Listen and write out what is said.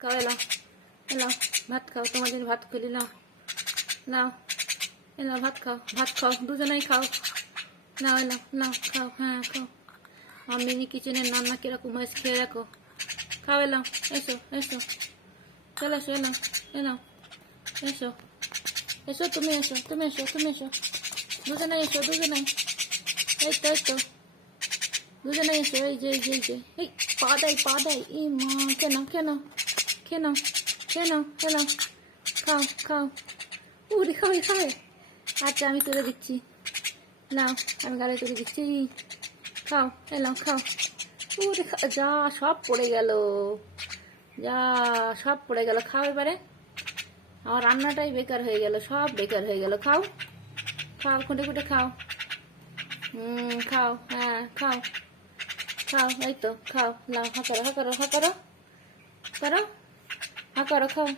খাও, allow allow, ভাত খাও, তোমার জন্য ভাত খুলি, নাও নাও, এলাও ভাত খাও, ভাত খাও, দুজনেই খাও, নাও এলাও, নাও খাও, হ্যাঁ খাও। আমার মিনি কিচেনের রান্না কিরকম হয়েছে খেয়ে রাখো, খাও, এলাও, এসো এসো, চলে এসো, এলাও এলাও, এসো এসো, তুমি এসো, তুমি এসো, তুমি এসো, দুজনে এসো, দুজনে, এই তো এই তো, দুজনে এসো, এই যে এই যে এই যে, এই পা দেয়, পা দেয়, এই মা, কেন কেন কেন কেন, এলাও, খাও খাও, উড়ি খাবে খাবে, আচ্ছা আমি তুলে দিচ্ছি, নাও আমি গাড়ি তুলে দিচ্ছি, খাও, এলাও খাও, উড়ি যা সব পড়ে গেল, যা সব পড়ে গেল, খাও এবারে, আমার রান্নাটাই বেকার হয়ে গেল, সব বেকার হয়ে গেল, খাও খাও, খুঁটে খুঁটে খাও, খাও, হ্যাঁ খাও খাও, এই তো খাও, নাও হা করো হা করো হা করো, করো হা করো, খাও।